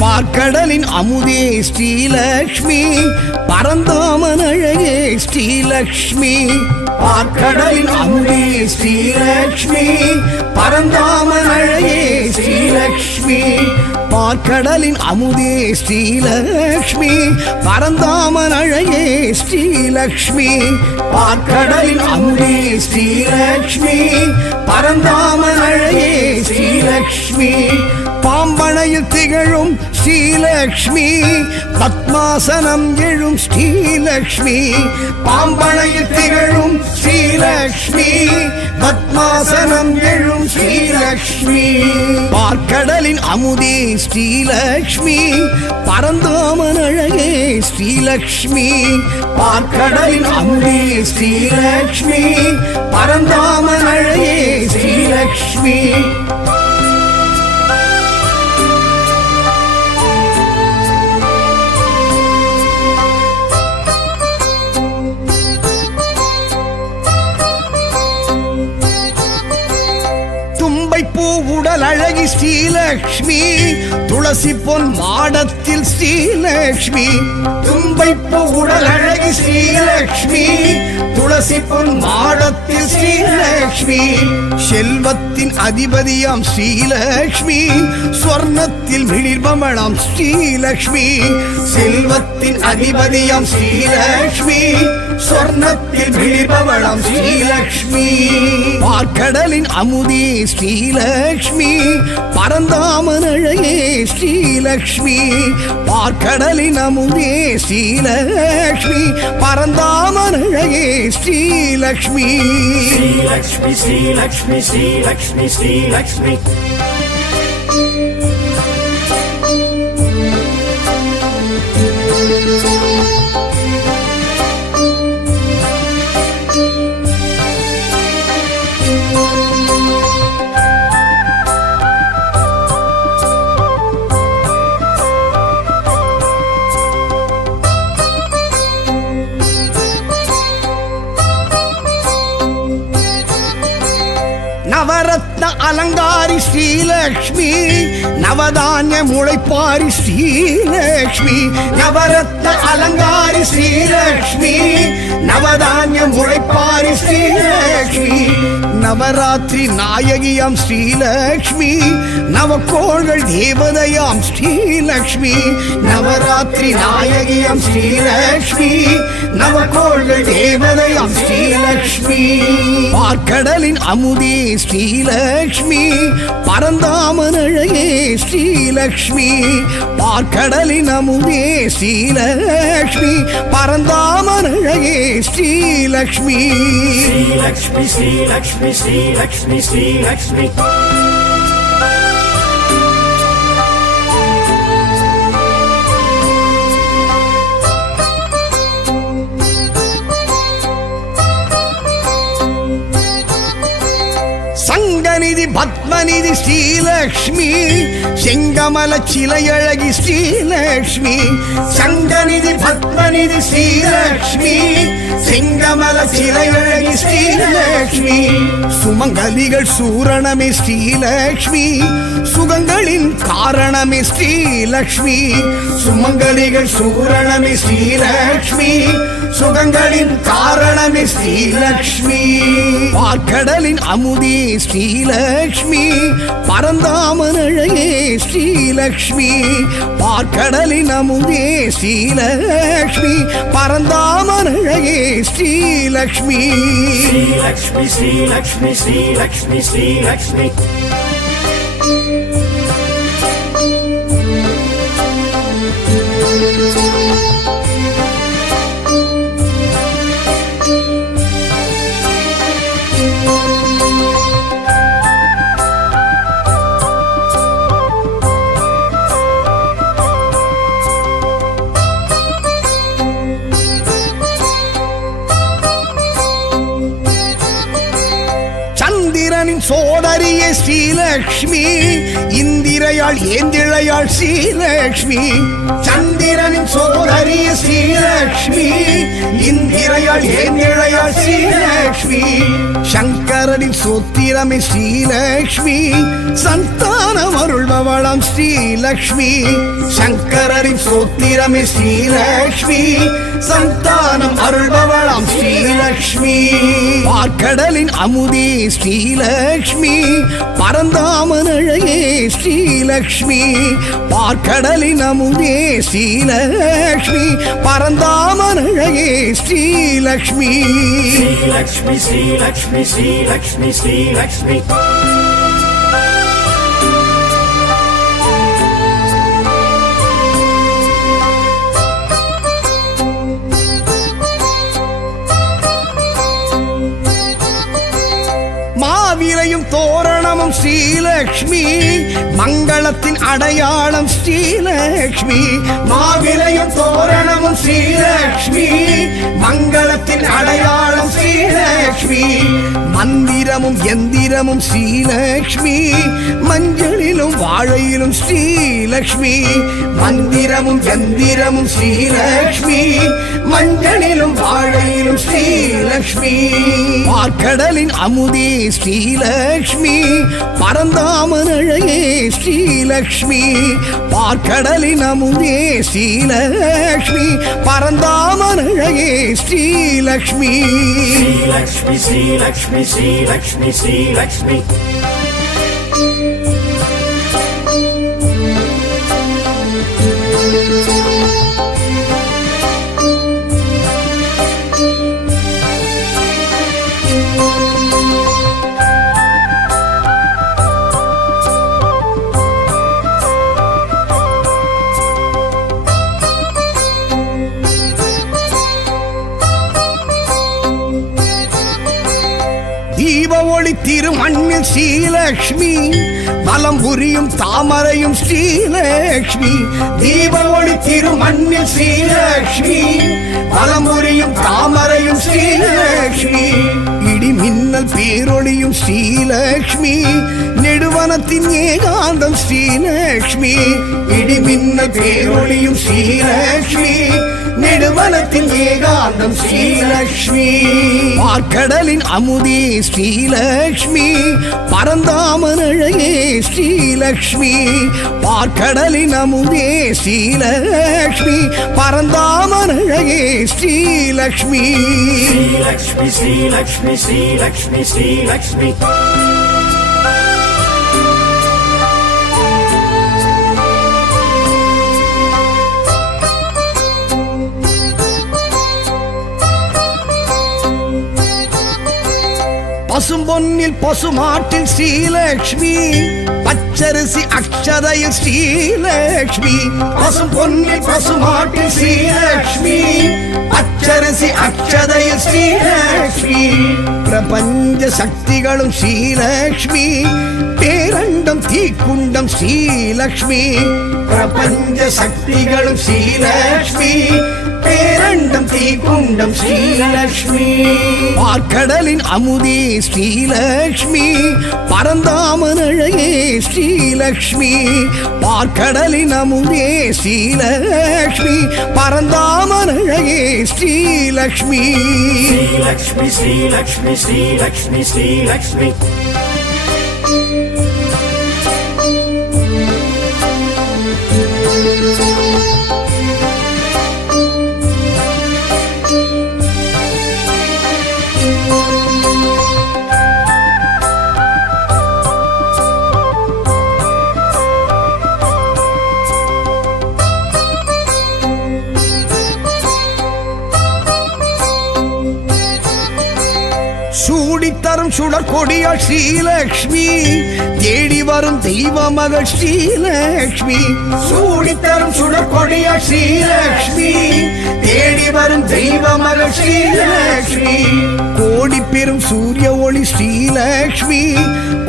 பார்க்கடலின் அமுதே ஸ்ரீலக்ஷ்மி பரந்தாமன் அழகே ஸ்ரீலக்ஷ்மி பார்க்கடலின் அமுதே ஸ்ரீலக்ஷ்மி பரந்தாமன் அழகே ஸ்ரீலக்ஷ்மி பார்க்கடலின் அமுதே ஸ்ரீலக்ஷ்மி பரந்தாமன் அழகே ஸ்ரீலக்ஷ்மி பார்க்கடலின் அமுதே ஸ்ரீலக்ஷ்மி பரந்தாமன் அழகே ஸ்ரீலக்ஷ்மி பாம்பனையில் திகழும் ஸ்ரீலக்ஷ்மி பத்மாசனம் எழும் ஸ்ரீலக்ஷ்மி பாம்பனையில் திகழும் ஸ்ரீலக்ஷ்மி பத்மாசனம் எழும் ஸ்ரீலக்ஷ்மி பார்க்கடலின் அமுதே ஸ்ரீலக்ஷ்மி பரந்தாமன் அழகே ஸ்ரீலக்ஷ்மி பார்க்கடலின் அமுதே ஸ்ரீலக்ஷ்மி பரந்தாமன் அழகே ஸ்ரீலக்ஷ்மி உடல் அழகி ஸ்ரீலக்ஷ்மி துளசி பொன் மாடத்தில் ஸ்ரீலக்ஷ்மி தும்பைப்பு உடல் அழகி ஸ்ரீலக்ஷ்மி துளசி பொன் மாடத்தில் ஸ்ரீலக்ஷ்மி செல்வத்தின் அதிபதியாம் ஸ்ரீலக்ஷ்மி ஸ்வர்ணத்தில் மிளிர்பமளாம் ஸ்ரீலக்ஷ்மி செல்வத்தின் அதிபதியாம் ஸ்ரீலக்ஷ்மி ஸ்வர்ணத்தில் மிளிர்பவளாம் ஸ்ரீலக்ஷ்மி பார்க்கடலின் அமுதே ஸ்ரீலக்ஷ்மி பரந்தாமன் அழகே ஸ்ரீலக்ஷ்மி பார்க்கடலின் அமுதே ஸ்ரீலக்ஷ்மி பரந்தாமன் அழகே ஸ்ரீலக்ஷ்மி ஸ்ரீலக்ஷ்மி ஸ்ரீலக்ஷ்மி ஸ்ரீலக்ஷ்மி ஸ்ரீலக்ஷ்மி நவரத்ன அலங்காரி ஸ்ரீலக்ஷ்மி நவதானிய முளைப்பாரி ஸ்ரீலக்ஷ்மி நவரத்ன அலங்காரி ஸ்ரீலக்ஷ்மி நவதானிய முளைப்பாரி ஸ்ரீலக்ஷ்மி நவராத்திரி நாயகியாம் ஸ்ரீலக்ஷ்மி நவக்கோள்கள் தேவதையாம் ஸ்ரீலக்ஷ்மி நவராத்திரி நாயகியாம் ஸ்ரீலக்ஷ்மி நவக்கோள்கள் தேவதையாம் ஸ்ரீலக்ஷ்மி பார்க்கடலின் அமுதே ஸ்ரீலக்ஷ்மி பரந்தாமன் அழகே ஸ்ரீலக்ஷ்மி பார்க்கடலின் அமுதே ஸ்ரீலக்ஷ்மி பரந்தாமன் அழகே ஸ்ரீலக்ஷ்மி ஸ்ரீலக்ஷ்மி ஸ்ரீலக்ஷ்மி ஸ்ரீலக்ஷ்மி ஸ்ரீலக்ஷ்மி சங்கநிதி பத்மநிதி ஸ்ரீலக்ஷ்மி செங்கமல சிலையழகி ஸ்ரீலக்ஷ்மி சங்கநிதி பத்மநிதி ஸ்ரீலக்ஷ்மி செங்கமல சிலையழகி ஸ்ரீலக்ஷ்மி சுமங்கலிகள் சூரணமே ஸ்ரீலக்ஷ்மி சுகங்களின் காரணமே ஸ்ரீலக்ஷ்மி சுமங்கலிகள் சூரணமே ஸ்ரீலக்ஷ்மி சுகங்களின் காரணமே ஸ்ரீலக்ஷ்மி பார்க்கடலின் அமுதே ஸ்ரீலக்ஷ்மி பரந்தாமன் அழகே ஸ்ரீலக்ஷ்மி பார்க்கடலின் அமுதே ஸ்ரீலக்ஷ்மி பரந்தாமன் அழகே ஸ்ரீலக்ஷ்மி ஸ்ரீலக்ஷ்மி ஸ்ரீலக்ஷ்மி ஸ்ரீலக்ஷ்மி ஸ்ரீலக்ஷ்மி சோதரியே ஸ்ரீலக்ஷ்மி இந்திரையாள் ஏந்திழையாள் ஸ்ரீலக்ஷ்மி சந்திரனின் சோதரியே ஸ்ரீலக்ஷ்மி இந்திரையாள் ஏந்திழையாள் ஸ்ரீலக்ஷ்மி ஸ்ரீலக்ஷ்மி சங்கரனின் சூத்திரமே ஸ்ரீலக்ஷ்மி சந்தானம் அருள்பவளாம் ஸ்ரீலக்ஷ்மி சங்கரனின் சூத்திரமே ஸ்ரீலக்ஷ்மி சந்தானம் அருள்பவளாம் ஸ்ரீலக்ஷ்மி பார்க்கடலின் அமுதே ஸ்ரீலக்ஷ்மி பரந்தாமன் அழகே ஸ்ரீலக்ஷ்மி பார்க்கடலின் அமுதே ஸ்ரீலக்ஷ்மி பரந்தாமன் அழகே ஸ்ரீலக்ஷ்மி ஸ்ரீலக்ஷ்மி ஸ்ரீலக்ஷ்மி ஸ்ரீலக்ஷ்மி ஸ்ரீலக்ஷ்மி மாவிரையும் தோரணமும் ஸ்ரீலக்ஷ்மி மங்களத்தின் அடையாளம் ஸ்ரீலக்ஷ்மி மாவிரையும் தோரணமும் ஸ்ரீலக்ஷ்மி மங்களத்தின் அடையாளம் ஸ்ரீலக்ஷ்மி மந்திரமும் எந்திரமும் ஸ்ரீலக்ஷ்மி மஞ்சளிலும் வாழையிலும் ஸ்ரீலக்ஷ்மி மந்திரமும் எந்திரமும் ஸ்ரீலக்ஷ்மி மஞ்சளிலும் வாழையிலும் ஸ்ரீலக்ஷ்மி பார்க்கடலின் அமுதே ஸ்ரீலக்ஷ்மி பரந்தாமன் அழகே ஸ்ரீலக்ஷ்மி பார்க்கடலின் அமுதே ஸ்ரீலக்ஷ்மி பரந்தாமன் அழகே ஸ்ரீலக்ஷ்மி ஸ்ரீலக்ஷ்மி ஸ்ரீலக்ஷ்மி ஸ்ரீலக்ஷ்மி ஸ்ரீலக்ஷ்மி தீப ஒளி திருமண்ணில் ஸ்ரீலக்ஷ்மி பலம் புரியும் தாமரையும் ஸ்ரீலக்ஷ்மி தீப ஒளி திருமண்ணில் ஸ்ரீலக்ஷ்மி பலம் புரியும் தாமரையும் ஸ்ரீலக்ஷ்மி இடி மின்னல் பேரொளியும் ஸ்ரீலக்ஷ்மி நெடுவனத்தின் ஏகாந்தம் ஸ்ரீலக்ஷ்மி இடி மின்னல் பேரொளியும் ஸ்ரீலக்ஷ்மி நெடுவனத்தின் ஏகாந்தம் ஸ்ரீலக்ஷ்மி பார்க்கடலின் அமுதே ஸ்ரீலக்ஷ்மி பரந்தாமன் அழகே ஸ்ரீலக்ஷ்மி பார்க்கடலின் அமுதே ஸ்ரீலக்ஷ்மி பரந்தாமன் அழகே ஸ்ரீலக்ஷ்மி ஸ்ரீலக்ஷ்மி ஸ்ரீலக்ஷ்மி ஸ்ரீலக்ஷ்மி ஸ்ரீலக்ஷ்மி பசும்பொன்னில் பசுமாட்டில் ஸ்ரீலக்ஷ்மி பச்சரிசி அக்ஷதையில் ஸ்ரீலக்ஷ்மி பசும்பொன்னில் பசுமாட்டில் ஸ்ரீலக்ஷ்மி பச்சரிசி அக்ஷதையில் ஸ்ரீலக்ஷ்மி பிரபஞ்ச சக்திகளும் ஸ்ரீலக்ஷ்மி பேரண்டம் தீக்குண்டம் ஸ்ரீலக்ஷ்மி பிரபஞ்ச சக்திகளும் ஸ்ரீலக்ஷ்மி பேரண்டம் தீக்குண்டம் ஸ்ரீலக்ஷ்மி பார்க்கடலின் அமுதே ஸ்ரீலக்ஷ்மி பரந்தாமன் அழகே ஸ்ரீலக்ஷ்மி பார்க்கடலின் அமுதே ஸ்ரீலக்ஷ்மி பரந்தாமன் அழகே ஸ்ரீலக்ஷ்மி ஸ்ரீலக்ஷ்மி ஸ்ரீலக்ஷ்மி ஸ்ரீலக்ஷ்மி ஸ்ரீலக்ஷ்மி சூடித்தரும் சுடர் கொடியாள் ஸ்ரீலக்ஷ்மி தேடி வரும் தெய்வ மகள் ஸ்ரீலக்ஷ்மி சூடித்தரும் சுடர் கொடியாள் ஸ்ரீலக்ஷ்மி தேடி வரும் தெய்வ மகள் ஸ்ரீலக்ஷ்மி கோடி பெரும் சூரிய ஒளி ஸ்ரீலக்ஷ்மி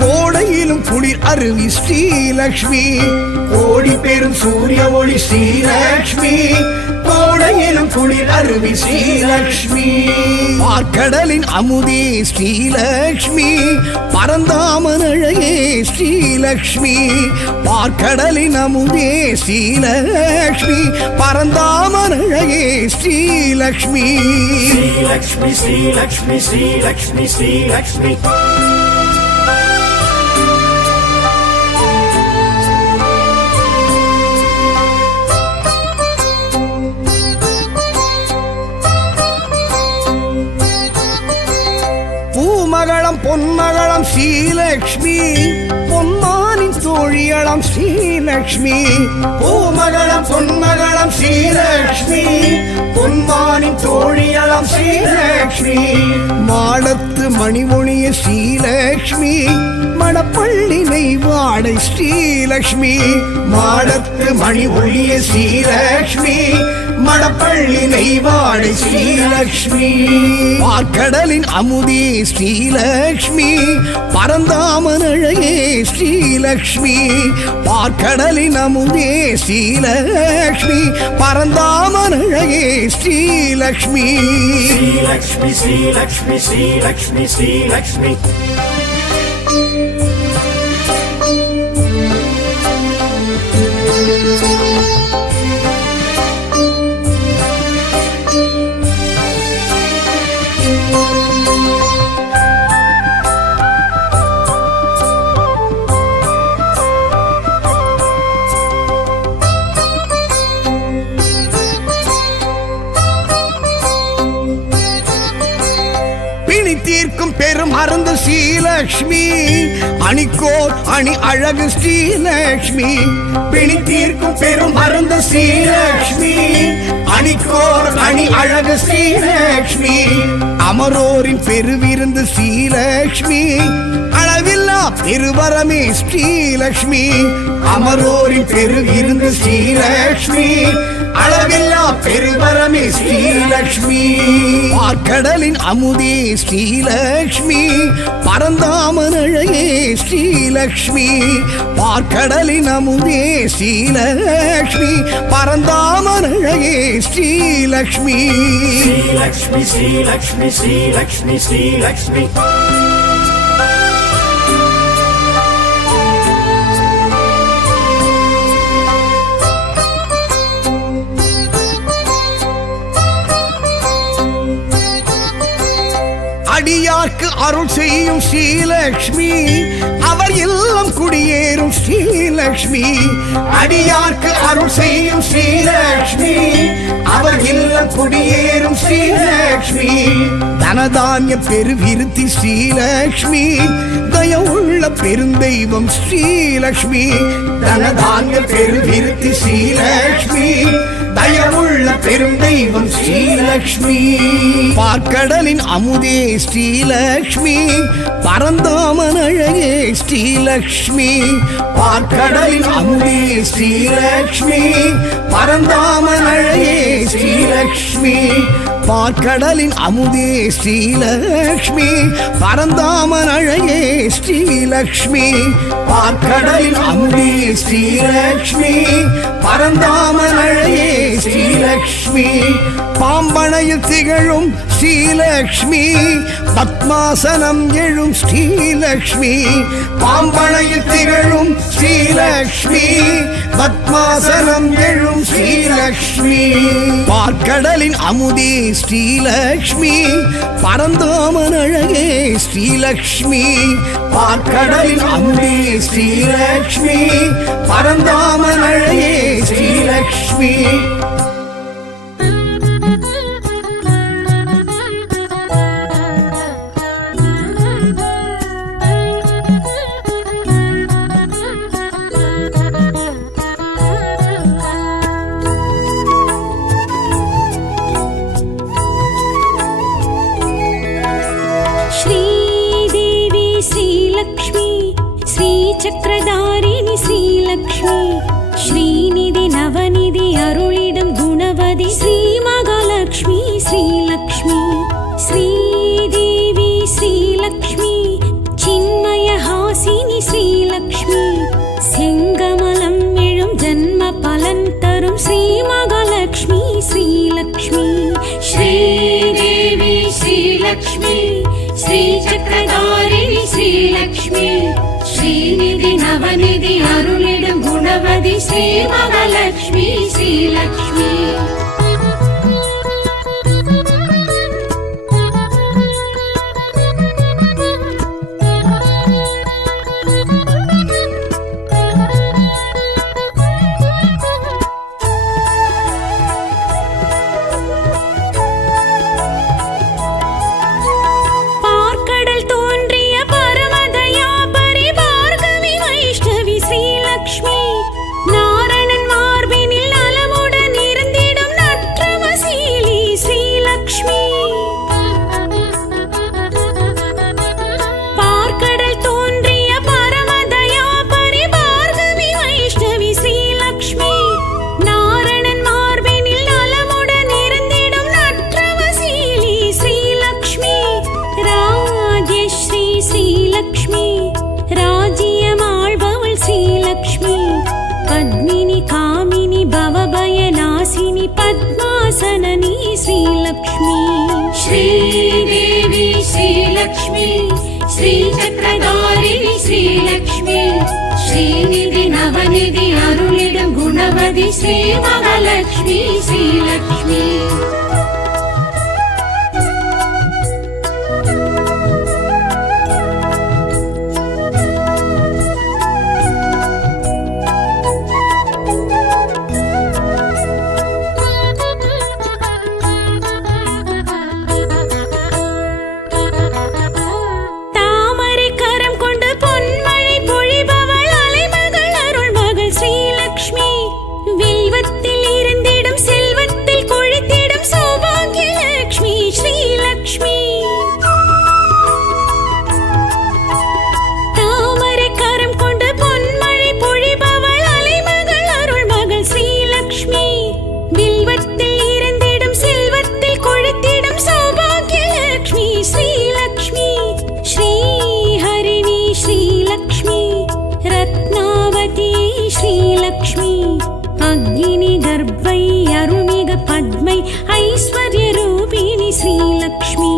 கோடையிலும் குளிர் அருவி ஸ்ரீலக்ஷ்மி கோடி பெரும் சூரிய ஒளி ஸ்ரீலக்ஷ்மி கோடையிலும் குளிர் அருவி ஸ்ரீலக்ஷ்மி பார்க்கடலின் அமுதே ஸ்ரீலக்ஷ்மி பரந்தாமன் அழகே ஸ்ரீலக்ஷ்மி பார்க்கடலின் அமுதே ஸ்ரீலக்ஷ்மி பரந்தாமன் அழகே ஸ்ரீலக்ஷ்மி ஸ்ரீலக்ஷ்மி ஸ்ரீலக்ஷ்மி ஸ்ரீலக்ஷ்மி ஸ்ரீலக்ஷ்மி பூமகளம் பொன்மகளம் ஸ்ரீலக்ஷ்மி பொன்மானின் தோழியளம் ஸ்ரீலக்ஷ்மி பூமகளம் பொன்மகளம் ஸ்ரீலக்ஷ்மி பொன்மானின் தோழியளம் ஸ்ரீலக்ஷ்மி மாடத்து மணிமொழிய ஸ்ரீலக்ஷ்மி மணப்பள்ளி நெய்வாடை ஸ்ரீலக்ஷ்மி மாடத்து மணி ஒளிய ஸ்ரீலக்ஷ்மி மணப்பள்ளி நெய்வாடை ஸ்ரீலக்ஷ்மி பார்க்கடலின் அமுதே ஸ்ரீலக்ஷ்மி பரந்தாமன் அழகே ஸ்ரீலக்ஷ்மி பார்க்கடலின் அமுதே ஸ்ரீலக்ஷ்மி பரந்தாமன் அழகே ஸ்ரீலக்ஷ்மி ஸ்ரீலக்ஷ்மி ஸ்ரீலக்ஷ்மி ஸ்ரீலக்ஷ்மி ஸ்ரீலக்ஷ்மி தீர்க்கும் பெரும் மருந்து ஸ்ரீலக்ஷ்மி அணிக்கோர் அணி அழகு ஸ்ரீலக்ஷ்மி பிணி தீர்க்கும் பெரும் மருந்து ஸ்ரீலக்ஷ்மி அணிக்கோர் அணி அழகு ஸ்ரீலக்ஷ்மி அமரோரின் பெருவிருந்து ஸ்ரீலக்ஷ்மி அளவில்லா பெருவரமே ஸ்ரீலக்ஷ்மி அமரோரின் பெருவிருந்து ஸ்ரீலக்ஷ்மி அளவில்லா பெருவரமே ஸ்ரீலக்ஷ்மி பார்க்கடலின் அமுதே ஸ்ரீலக்ஷ்மி பரந்தாமன் அழகே ஸ்ரீலக்ஷ்மி பார்க்கடலின் அமுதே ஸ்ரீலக்ஷ்மி பரந்தாமன் அழகே ஸ்ரீலக்ஷ்மி ஸ்ரீலக்ஷ்மி ஸ்ரீலக்ஷ்மி ஸ்ரீலக்ஷ்மி ஸ்ரீலக்ஷ்மி அடியார்க்கு அருள் செய்யும் ஸ்ரீலக்ஷ்மி அவர் இல்லம் குடியேறும் ஸ்ரீலக்ஷ்மி அடியார்க்கு அருள் செய்யும் ஸ்ரீலக்ஷ்மி அவர் இல்லம் குடியேறும் ஸ்ரீலக்ஷ்மி தனதானிய பெருவிருத்தி ஸ்ரீலக்ஷ்மி தயவுள்ள பெருந்தெய்வம் ஸ்ரீலக்ஷ்மி தனதானிய பெருவிருத்தி ஸ்ரீலக்ஷ்மி தயவுள்ள பெருந்தெய்வம் ஸ்ரீலக்ஷ்மி பார்க்கடலின் அமுதே ஸ்ரீலக்ஷ்மி பரந்தாமன் அழகே ஸ்ரீலக்ஷ்மி பார்க்கடலின் அமுதே ஸ்ரீலக்ஷ்மி பரந்தாமன் அழகே ஸ்ரீலக்ஷ்மி பார்க்கடலின் அமுதே ஸ்ரீலக்ஷ்மி பரந்தாமன் அழகே ஸ்ரீலக்ஷ்மி பார்க்கடலின் அமுதே ஸ்ரீலக்ஷ்மி பரந்தாமன் அழகே ஸ்ரீலக்ஷ்மி பாம்பனையில் திகழும் ஸ்ரீலக்ஷ்மி பத்மாசனம் எழும் ஸ்ரீலக்ஷ்மி பாம்பனையில் திகழும் ஸ்ரீலக்ஷ்மி பத்மாசனம் எழும் ஸ்ரீலக்ஷ்மி பார்க்கடலின் அமுதே ஸ்ரீலக்ஷ்மி பரந்தாமன் அழகே ஸ்ரீலக்ஷ்மி பார்க்கடலின் அமுதே ஸ்ரீலக்ஷ்மி பரந்தாமன் அழகே ஸ்ரீலக்ஷ்மி चक्रधारिणी श्रीलक्ष्मी श्रीनिधि नवनिधि अरुळिडम गुणवதி श्रीमहालक्ष्मी श्रीलक्ष्मी श्रीदेवी श्रीलक्ष्मी चिन्मयहासिनी श्रीलक्ष्मी செங்கமலம் எழும் ஜன்ம பலன் தரும் ஸ்ரீமகாலட்சுமி ஸ்ரீ श्रीलक्ष्मी श्रीदेवी श्रीलक्ष्मी श्रीचक्रधारिणी श्रीलक्ष्मी श्रीनिधि नवनिधि अरुளிடும் गुणवதி श्रीमहालक्ष्मी श्रीलक्ष्मी पद्मासननी श्रीलक्ष्मी श्रीदेवी श्रीलक्ष्मी श्रीचक्रधारिणी श्रीलक्ष्मी श्रीनिधि नवनिधि अरुளிடும் गुणवதி श्रीमहालक्ष्मी श्रीलक्ष्मी श्रीलक्ष्मी अग्नि गर्भै अरुणिग पद्मै ऐश्वर्यरूपिणी श्रीलक्ष्मी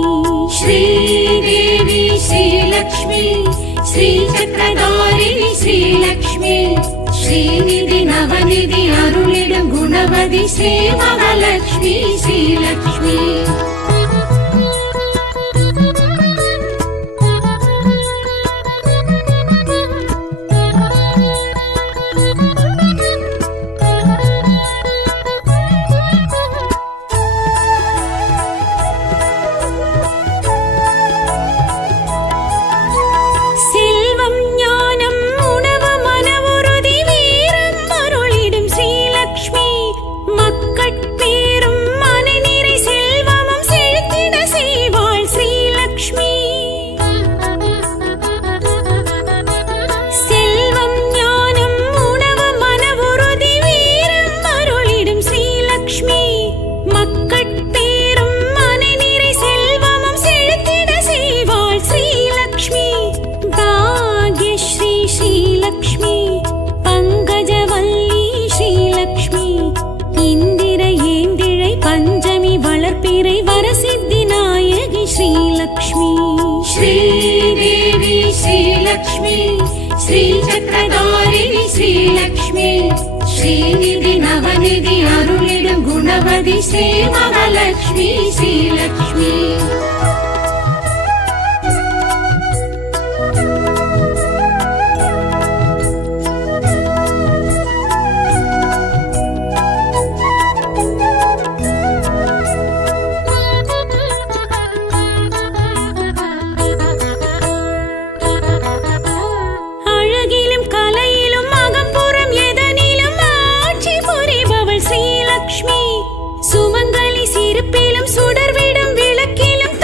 श्रीदेवी श्रीलक्ष्मी श्रीचक्रधारिणी श्रीलक्ष्मी श्रीनिधि नवनिधि अरुளிடும் गुणवதி श्रीमहालक्ष्मी श्रीलक्ष्मी श्रीदेवी श्रीलक्ष्मी श्रीचक्रधारिणी श्रीलक्ष्मी श्रीनिधि नवनिधि अरुளிடும் गुणवதி श्रीमहालक्ष्मी श्रीलक्ष्मी சுமங்கலி சிரிப்பிலும் சுடர்விடும் விளக்கிலும்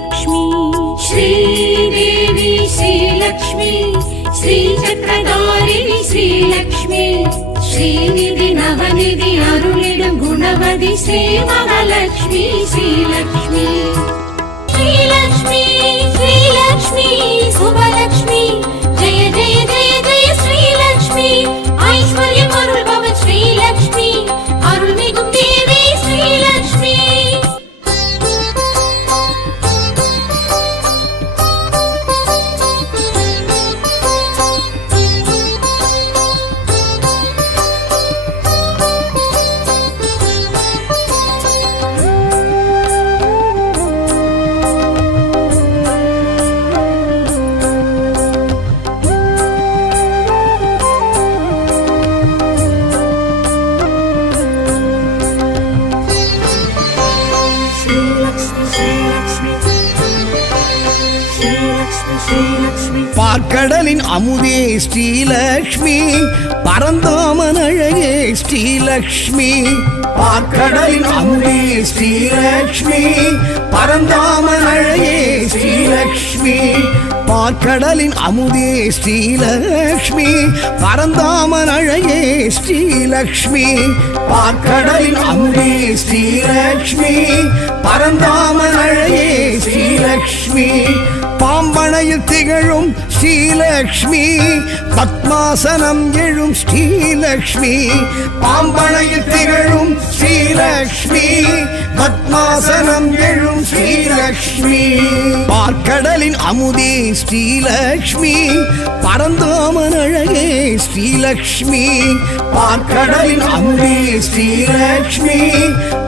श्रीलक्ष्मी श्रीदेवी श्रीलक्ष्मी श्रीचक्रधारिणि श्रीलक्ष्मी श्रीनिधि नवनिधि अरुளிடும் गुणवதி श्रीमहालक्ष्मी श्रीलक्ष्मी श्रीलक्ष्मी श्रीलक्ष्मी शुभलक्ष्मी जय जय जय जय श्रीलक्ष्मी ऐश्वर्यम् अरुள்பவள் श्रीलक्ष्मी अरुள்மிகும் தேவி श्रीलक्ष्मी பார்க்கடலின் அமுதே ஸ்ரீலக்ஷ்மி பரந்தாமன் அழகே ஸ்ரீலக்ஷ்மி பார்க்கடலின் அமுதே ஸ்ரீலக்ஷ்மி பரந்தாமன் அழகே ஸ்ரீலக்ஷ்மி பார்க்கடலின் அமுதே ஸ்ரீலக்ஷ்மி பரந்தாமன் அழகே ஸ்ரீலக்ஷ்மி பார்க்கடலின் அமுதே ஸ்ரீலக்ஷ்மி பரந்தாமன் அழகே ஸ்ரீலக்ஷ்மி பாம்பனையில் திகழும் ஸ்ரீலக்ஷ்மி பத்மாசனம் எழும் ஸ்ரீலக்ஷ்மி பாம்பனையில் திகழும் ஸ்ரீலக்ஷ்மி பத்மாசனம் எழும் ஸ்ரீலக்ஷ்மி பார்க்கடலின் அமுதே ஸ்ரீலக்ஷ்மி பரந்தாமன் அழகே ஸ்ரீலக்ஷ்மி பார்க்கடலின் அமுதே ஸ்ரீலக்ஷ்மி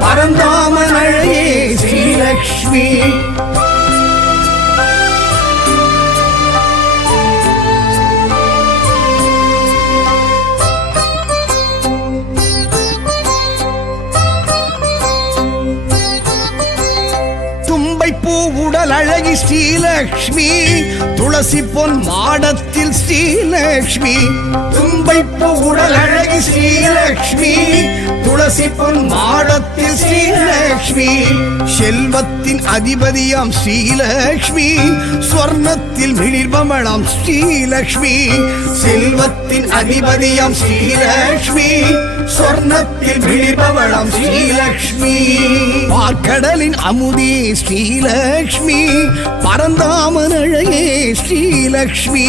பரந்தாமன் அழகே ஸ்ரீலக்ஷ்மி உடல் அழகி ஸ்ரீலக்ஷ்மி துளசி பொன் மாடத்தில் ஸ்ரீலக்ஷ்மி தும்பைப்பு உடல் அழகி ஸ்ரீலக்ஷ்மி துளசி பொன் மாடத்தில் ஸ்ரீலக்ஷ்மி செல்வத்தின் அதிபதியாம் ஸ்ரீலக்ஷ்மி ஸ்வர்ணத்தில் மிளிர்பமளாம் ஸ்ரீலக்ஷ்மி செல்வத்தின் அதிபதியாம் ஸ்ரீலக்ஷ்மி ஸ்வர்ணத்தில் மிளிர்பவளாம் ஸ்ரீலக்ஷ்மி பார்க்கடலின் அமுதே ஸ்ரீலக்ஷ்மி பரந்தாமன் அழகே ஸ்ரீலக்ஷ்மி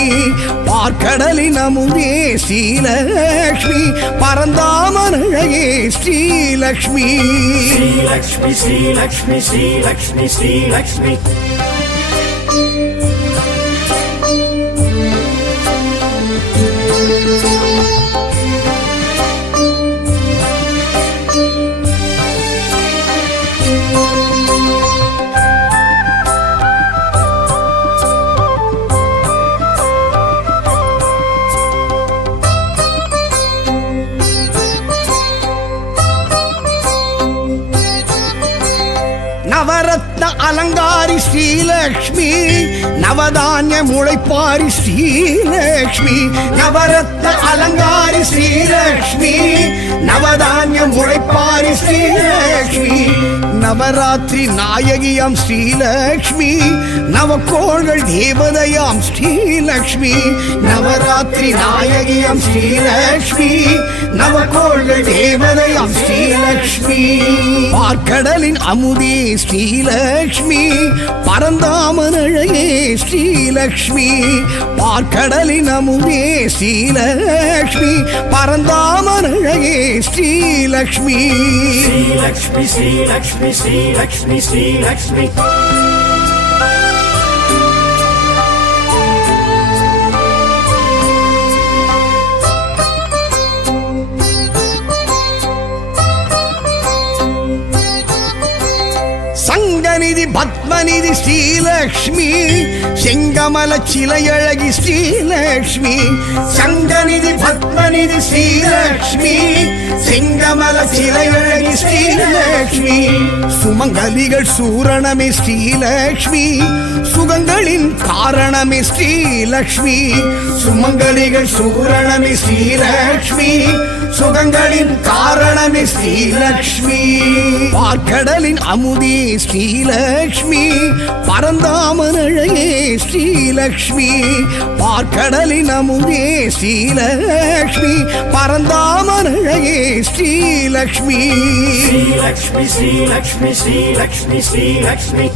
பார்க்கடலின் அமுதே ஸ்ரீலக்ஷ்மி பரந்தாமன் அழகே ஸ்ரீலக்ஷ்மி श्रीलक्ष्मी श्रीलक्ष्मी श्रीलक्ष्मी श्रीलक्ष्मी நவரத்ன அலங்காரி ஸ்ரீலக்ஷ்மி நவதானிய முளைப்பாரி ஸ்ரீலக்ஷ்மி நவரத்ன அலங்காரி ஸ்ரீலக்ஷ்மி நவதானிய முளைப்பாரி ஸ்ரீலக்ஷ்மி நவராத்திரி நாயகியாம் ஸ்ரீலக்ஷ்மி நவக்கோள்கள் தேவதையாம் ஸ்ரீலக்ஷ்மி நவராத்திரி நாயகியாம் ஸ்ரீலக்ஷ்மி நவக்கோள்கள் தேவதையாம் ஸ்ரீலக்ஷ்மி பார்க்கடலின் அமுதே ஸ்ரீலக்ஷ்மி பரந்தாமன் அழகே ஸ்ரீலக்ஷ்மி பார்க்கடலின் அமுதே ஸ்ரீலக்ஷ்மி பரந்தாமன் அழகே ஸ்ரீலக்ஷ்மி श्रीलक्ष्मी श्रीलक्ष्मी श्रीलक्ष्मी श्रीलक्ष्मी சங்கநிதி பத்மநிதி ஸ்ரீலக்ஷ்மி செங்கமல சிலையழகி ஸ்ரீலக்ஷ்மி சங்கநிதி பத்மநிதி ஸ்ரீலக்ஷ்மி செங்கமல சிலையழகி ஸ்ரீலக்ஷ்மி சுமங்கலிகள் சூரணமே ஸ்ரீலக்ஷ்மி சுகங்களின் காரணமே ஸ்ரீலக்ஷ்மி சுமங்கலிகள் சூரணமே ஸ்ரீலக்ஷ்மி சுகங்களின் காரணமே ஸ்ரீலக்ஷ்மி பார்க்கடலின் அமுதே ஸ்ரீலக்ஷ்மி பரந்தாமன் அழகே ஸ்ரீலக்ஷ்மி பார்க்கடலின் அமுதே ஸ்ரீலக்ஷ்மி பரந்தாமன் அழகே ஸ்ரீலக்ஷ்மி ஸ்ரீலக்ஷ்மி ஸ்ரீலக்ஷ்மி ஸ்ரீலக்ஷ்மி ஸ்ரீலக்ஷ்மி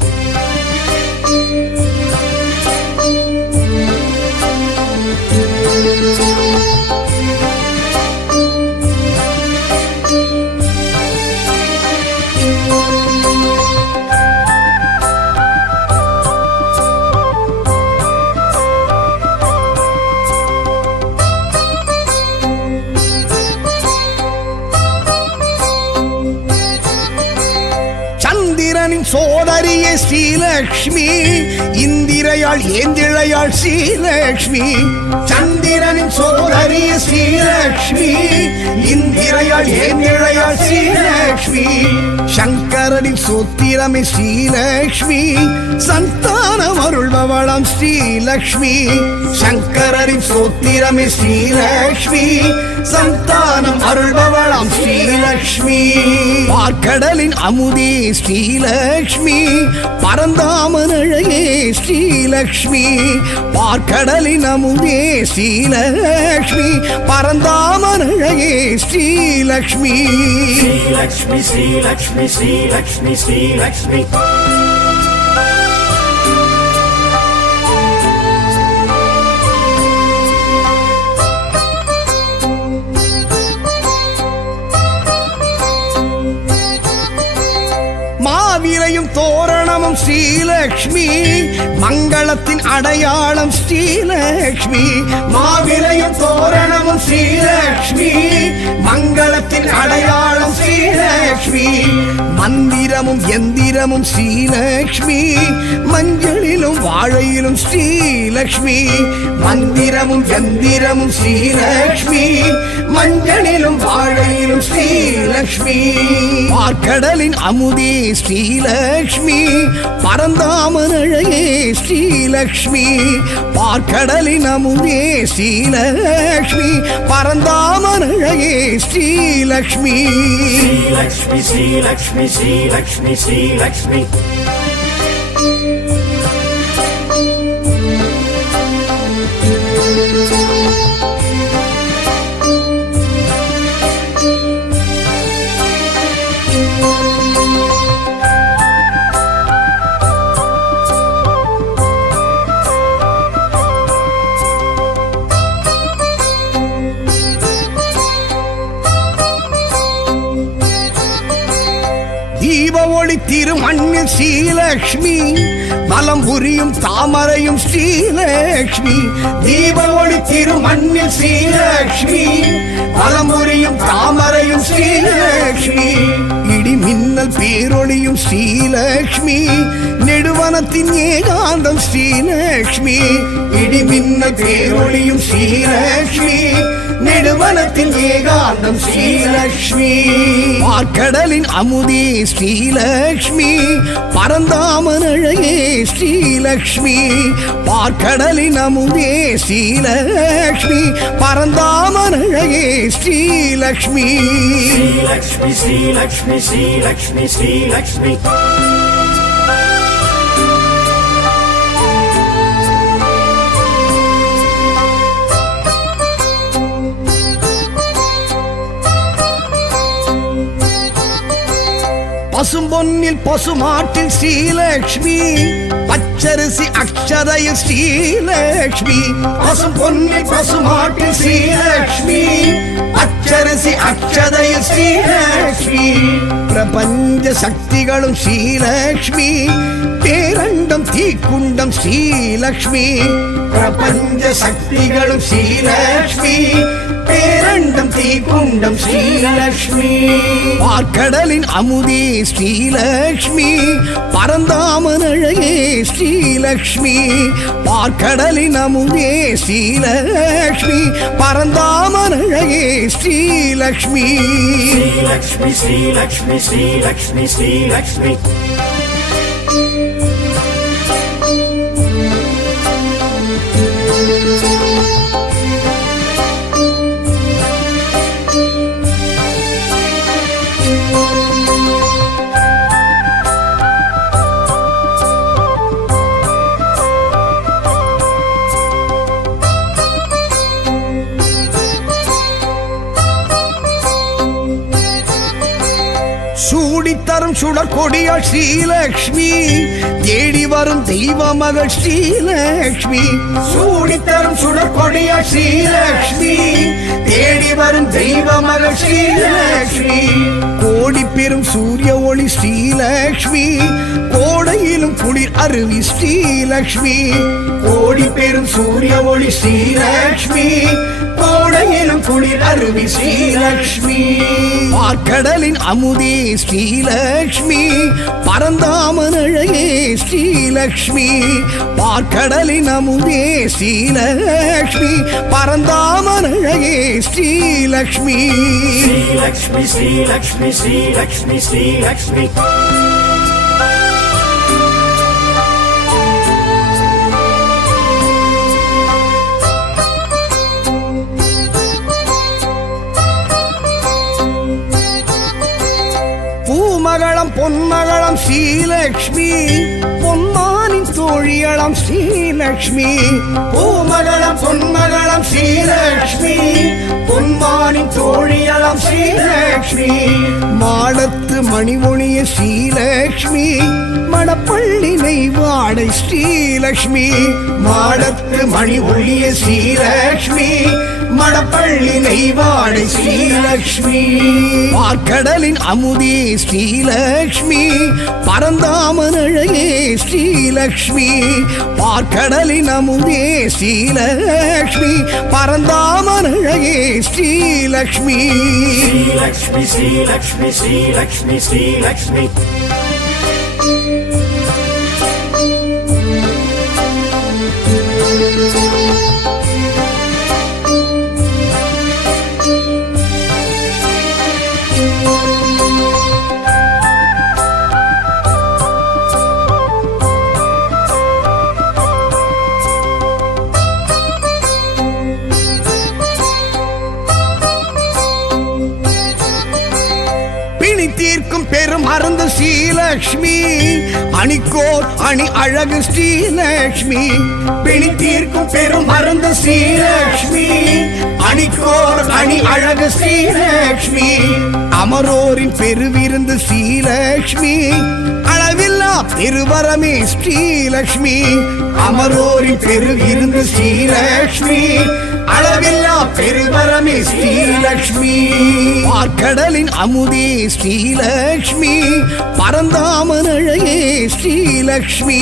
சோதரியே ஸ்ரீலக்ஷ்மி இந்திரையாள் ஏந்திழையாள் ஸ்ரீலக்ஷ்மி சந்திரனின் சோதரியே ஸ்ரீலக்ஷ்மி இந்திரையாள் ஏந்திழையாள் ஸ்ரீலக்ஷ்மி சங்கரனின் சோத்திரமே ஸ்ரீலக்ஷ்மி சந்தானம் அருள்பவளாம் ஸ்ரீலக்ஷ்மி சங்கரனின் சோத்திரமே ஸ்ரீலக்ஷ்மி சந்தானம் அருள்பவளாம் ஸ்ரீலக்ஷ்மி பார்க்கடலின் அமுதே ஸ்ரீலக்ஷ்மி பரந்தாமன் அழகே ஸ்ரீலக்ஷ்மி பார்க்கடலின் அமுதே ஸ்ரீலக்ஷ்மி பரந்தாமன் அழகே ஸ்ரீலக்ஷ்மி ஸ்ரீலக்ஷ்மி ஸ்ரீலக்ஷ்மி ஸ்ரீலக்ஷ்மி ஸ்ரீலக்ஷ்மி மாவிலையும் தோரணமும் ஸ்ரீலக்ஷ்மி மங்களத்தின் அடையாளம் ஸ்ரீலக்ஷ்மி மாவிலையும் தோரணமும் ஸ்ரீலக்ஷ்மி மங்களத்தின் அடையாளம் ஸ்ரீலக்ஷ்மி மந்திரமும் எந்திரமும் ஸ்ரீலக்ஷ்மி மஞ்சளிலும் வாழையிலும் ஸ்ரீலக்ஷ்மி மந்திரமும் எந்திரமும் ஸ்ரீலக்ஷ்மி மஞ்சளிலும் வாழையிலும் ஸ்ரீலக்ஷ்மி பார்க்கடலின் அமுதே ஸ்ரீலக்ஷ்மி பரந்தாமன் அழகே ஸ்ரீலக்ஷ்மி பார்க்கடலின் அமுதே ஸ்ரீலக்ஷ்மி பரந்தாமன் அழகே ஸ்ரீலக்ஷ்மி ஸ்ரீலக்ஷ்மி ஸ்ரீலக்ஷ்மி ஸ்ரீலக்ஷ்மி ஸ்ரீலக்ஷ்மி தீப ஒளி திருமண்ணில் ஸ்ரீலக்ஷ்மி பலம் புரியும் தாமரையும் ஸ்ரீலக்ஷ்மி தீப ஒளி திருமண்ணில் ஸ்ரீலக்ஷ்மி பலம் புரியும் தாமரையும் ஸ்ரீலக்ஷ்மி இடி மின்னல் பேரொளியும் ஸ்ரீலக்ஷ்மி நெடுவனத்தின் ஏகாந்தம் ஸ்ரீலக்ஷ்மி இடி மின்னல் பேரொளியும் ஸ்ரீலக்ஷ்மி நெடுவனத்தின் ஏகாந்தம் ஸ்ரீலக்ஷ்மி பார்க்கடலின் அமுதே ஸ்ரீலக்ஷ்மி பரந்தாமன் அழகே ஸ்ரீலக்ஷ்மி பார்க்கடலின் அமுதே ஸ்ரீலக்ஷ்மி பரந்தாமன் அழகே ஸ்ரீலக்ஷ்மி ஸ்ரீலக்ஷ்மி ஸ்ரீலக்ஷ்மி ஸ்ரீலக்ஷ்மி ஸ்ரீலக்ஷ்மி பசும்பொன்னில் பசுமாட்டில் ஸ்ரீலக்ஷ்மி பச்சரிசி அக்ஷதையில் ஸ்ரீலக்ஷ்மி பசும்பொன்னில் பசுமாட்டில் ஸ்ரீலக்ஷ்மி பச்சரிசி அக்ஷதையில் ஸ்ரீலக்ஷ்மி பிரபஞ்ச சக்திகளும் ஸ்ரீலக்ஷ்மி பேரண்டம் தீக்குண்டம் ஸ்ரீலக்ஷ்மி பிரபஞ்ச சக்திகளும் ஸ்ரீலக்ஷ்மி பேரண்டம் தீக்குண்டம் ஸ்ரீலக்ஷ்மி பார்க்கடலின் அமுதே ஸ்ரீலக்ஷ்மி பரந்தாமன் அழகே ஸ்ரீலக்ஷ்மி பார்க்கடலின் அமுதே ஸ்ரீலக்ஷ்மி பரந்தாமன் அழகே ஸ்ரீலக்ஷ்மி ஸ்ரீலக்ஷ்மி ஸ்ரீலக்ஷ்மி ஸ்ரீலக்ஷ்மி ஸ்ரீலக்ஷ்மி சுடர் கொடியாள் ஸ்ரீலக்ஷ்மி தேடி வரும் தெய்வ மகள் ஸ்ரீலக்ஷ்மி சூடித்தரும் சுடர் கொடியாள் ஸ்ரீலக்ஷ்மி தேடி வரும் தெய்வ மகள் ஸ்ரீலக்ஷ்மி கோடி பெரும் சூரிய ஒளி ஸ்ரீலக்ஷ்மி கோடையிலும் குளிர் அருவி ஸ்ரீலக்ஷ்மி கோடி பெரும் சூரிய ஒளி ஸ்ரீலக்ஷ்மி கோடையிலும் குளிர் அருவி ஸ்ரீலக்ஷ்மி பார்க்கடலின் அமுதே ஸ்ரீலக்ஷ்மி பரந்தாமன் அழகே ஸ்ரீலக்ஷ்மி பார்க்கடலின் அமுதே ஸ்ரீலக்ஷ்மி பரந்தாமன் அழகே ஸ்ரீலக்ஷ்மி ஸ்ரீலக்ஷ்மி ஸ்ரீலக்ஷ்மி ஸ்ரீலக்ஷ்மி ஸ்ரீலக்ஷ்மி பூமகளம் பொன்மகளம் ஸ்ரீலக்ஷ்மி பொன்மானின் தோழியளம் ஸ்ரீலக்ஷ்மி பூமகளம் பொன்மகளம் ஸ்ரீலக்ஷ்மி பொன்மானின் தோழியளம் ஸ்ரீலக்ஷ்மி மாடத்து மணிமொழிய ஸ்ரீலக்ஷ்மி மணப்பள்ளி நெய்வாடை ஸ்ரீலக்ஷ்மி மாடத்து மணி ஒளிய ஸ்ரீலக்ஷ்மி மணப்பள்ளி நெய்வாடை ஸ்ரீலக்ஷ்மி பார்க்கடலின் அமுதே ஸ்ரீலக்ஷ்மி பரந்தாமன் அழகே ஸ்ரீலக்ஷ்மி பார்க்கடலின் அமுதே ஸ்ரீலக்ஷ்மி பரந்தாமன் அழகே ஸ்ரீலக்ஷ்மி ஸ்ரீலக்ஷ்மி ஸ்ரீலக்ஷ்மி ஸ்ரீலக்ஷ்மி ஸ்ரீலக்ஷ்மி தீர்க்கும் பெரும் மருந்து ஸ்ரீலக்ஷ்மி அணிக்கோர் அணி அழகு ஸ்ரீலக்ஷ்மி பிணி தீர்க்கும் பெரும் மருந்து ஸ்ரீலக்ஷ்மி அணிக்கோர் அணி அழகு ஸ்ரீலக்ஷ்மி அமரோரின் பெருவிருந்து ஸ்ரீலக்ஷ்மி அளவில்லா பெருவரமே ஸ்ரீலக்ஷ்மி அமரோரின் பெருவிருந்து ஸ்ரீலக்ஷ்மி அளவில்லா பெருவரமே ஸ்ரீலக்ஷ்மி பார்க்கடலின் அமுதே ஸ்ரீலக்ஷ்மி பரந்தாமன் அழகே ஸ்ரீலக்ஷ்மி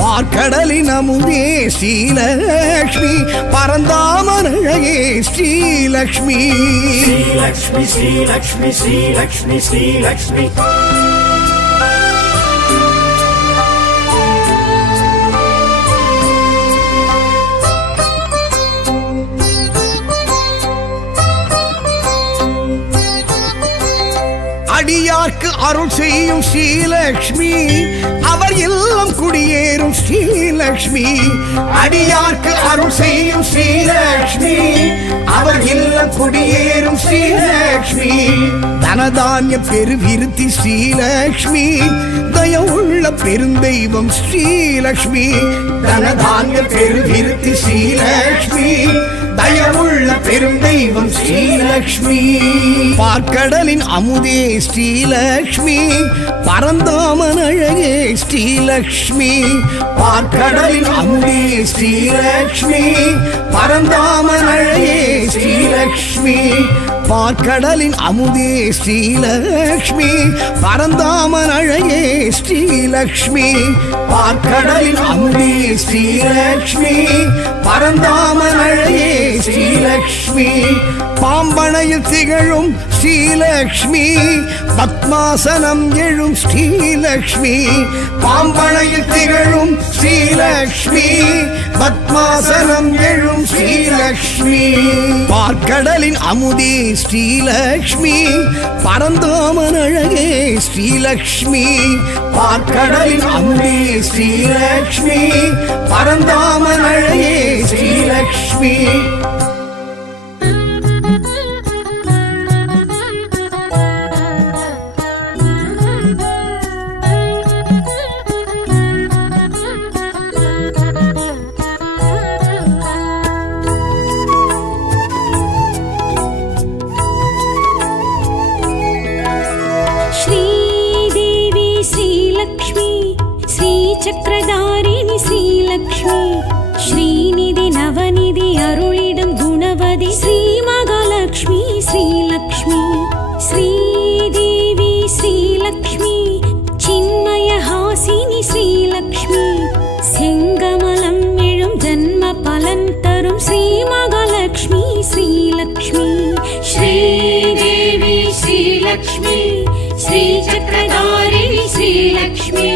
பார்க்கடலின் அமுதே ஸ்ரீலக்ஷ்மி பரந்தாமன் அழகே ஸ்ரீலக்ஷ்மி ஸ்ரீலக்ஷ்மி ஸ்ரீலக்ஷ்மி ஸ்ரீலக்ஷ்மி ஸ்ரீலக்ஷ்மி அடியார்க்கு அருள் செய்யும் ஸ்ரீலக்ஷ்மி அவர் இல்லம் குடியேறும் ஸ்ரீலக்ஷ்மி அடியார்க்கு அருள் செய்யும் ஸ்ரீலக்ஷ்மி அவர் இல்லம் குடியேறும் ஸ்ரீலக்ஷ்மி தனதானிய பெருவிருத்தி ஸ்ரீலக்ஷ்மி தயவுள்ள பெருந்தெய்வம் ஸ்ரீலக்ஷ்மி தனதானிய பெருவிருத்தி ஸ்ரீலக்ஷ்மி தயவுள்ள பெருந்தெய்வம் ஸ்ரீலக்ஷ்மி பார்க்கடலின் அமுதே ஸ்ரீலக்ஷ்மி பரந்தாமன் அழகே ஸ்ரீலக்ஷ்மி பார்க்கடலின் அமுதே ஸ்ரீலக்ஷ்மி பரந்தாமன் அழகே ஸ்ரீலக்ஷ்மி பார்க்கடலின் அமுதே ஸ்ரீலக்ஷ்மி பரந்தாமன் அழகே ஸ்ரீலக்ஷ்மி பார்க்கடலின் அமுதே ஸ்ரீலக்ஷ்மி பரந்தாமன் அழகே ஸ்ரீலக்ஷ்மி பாம்பனையில் திகழும் ஸ்ரீலக்ஷ்மி பத்மாசனம் எழும் ஸ்ரீலக்ஷ்மி பாம்பனையில் திகழும் ஸ்ரீலக்ஷ்மி பத்மாசனம் எழும் ஸ்ரீலக்ஷ்மி பார்க்கடலின் அமுதே ஸ்ரீலக்ஷ்மி பரந்தாமன் அழகே ஸ்ரீலக்ஷ்மி பார்க்கடலின் அமுதே ஸ்ரீலக்ஷ்மி பரந்தாமன் அழகே ஸ்ரீலக்ஷ்மி श्रीदेवी சக்கரதாரிணி ஸ்ரீலக்ஷ்மி ஸ்ரீநிதி நவநிதி அருளிடும் குணவதி ஸ்ரீ மகாலட்சுமி ஸ்ரீலக்ஷ்மி ஸ்ரீதேவி ஸ்ரீலக்ஷ்மி சின்மயஹாசினி ஸ்ரீலக்ஷ்மி செங்கமலம் எழும் ஜன்ம பலன் தரும் ஸ்ரீ மகாலட்சுமி ஸ்ரீலக்ஷ்மி श्रीदेवी श्रीलक्ष्मी श्रीचक्रधारिणी श्रीलक्ष्मी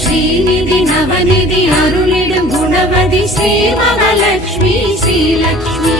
श्रीनिधि नवनिधि अरुளிடும் குணவதி ஸ்ரீ மகாலட்சுமி ஸ்ரீலக்ஷ்மி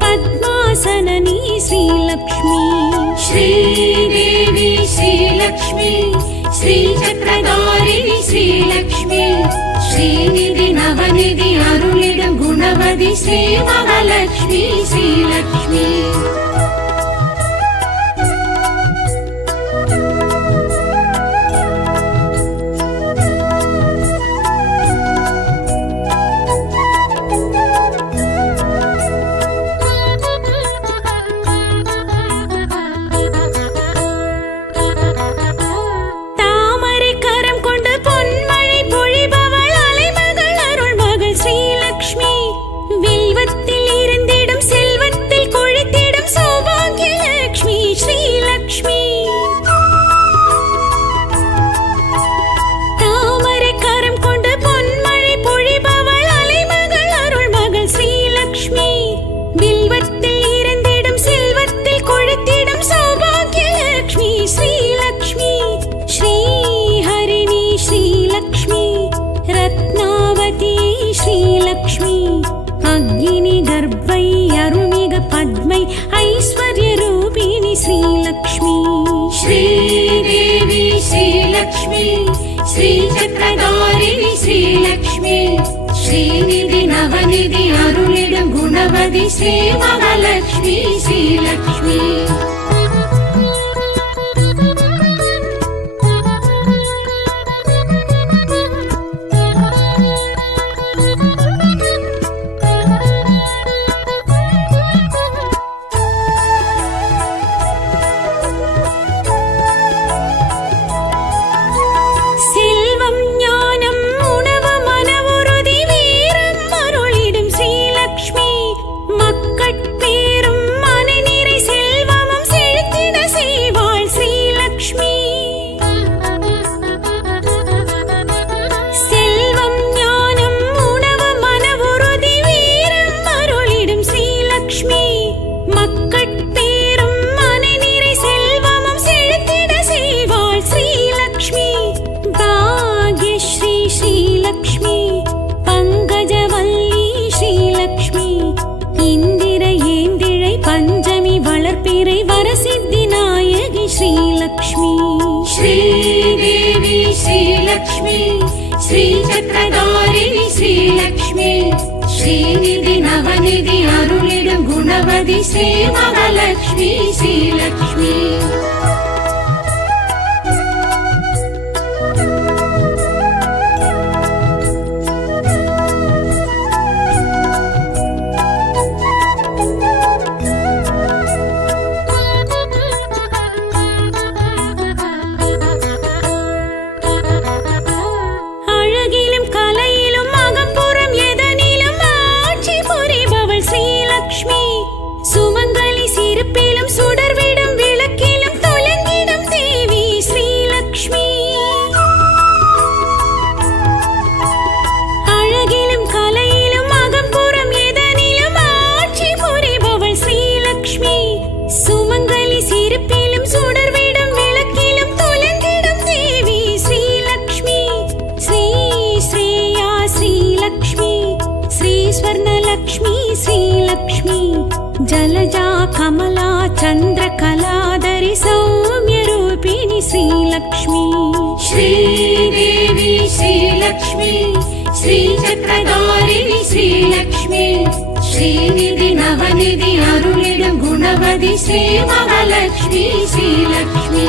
पद्मासननी श्रीलक्ष्मी श्रीदेवी श्रीलक्ष्मी श्रीचक्रधारिणी श्रीलक्ष्मी श्रीनिधि नवनिधि अरुளிடும் குணவதி ஸ்ரீ மகாலட்சுமி ஸ்ரீலக்ஷ்மி पद्मै ऐश्वर्यरूपिणी श्रीलक्ष्मी श्रीदेवी श्रीलक्ष्मी श्रीचक्रधारिणी श्रीलक्ष्मी श्रीनिधि नवनिधि अरुளிடும் குணவதி ஸ்ரீ மகாலட்சுமி ஸ்ரீலக்ஷ்மி श्रीदेवी श्रीलक्ष्मी श्रीचक्रधारिणी श्रीलक्ष्मी श्रीनिधि नवनिधि अरुளிடும் குணவதி ஸ்ரீ மகாலட்சுமி ஸ்ரீலக்ஷ்மி சுமங்கலி சிரிப்பிலும் சுடர்விடும் விளக்கிலும் தொலைந்த ஸ்ரீலக்ஷ்மி श्रीदेवी श्रीलक्ष्मी श्रीचक्रधारिणि श्रीलक्ष्मी श्रीनिधि नवनिधि अरुளிடும் குணவதி ஸ்ரீ மகாலட்சுமி ஸ்ரீலக்ஷ்மி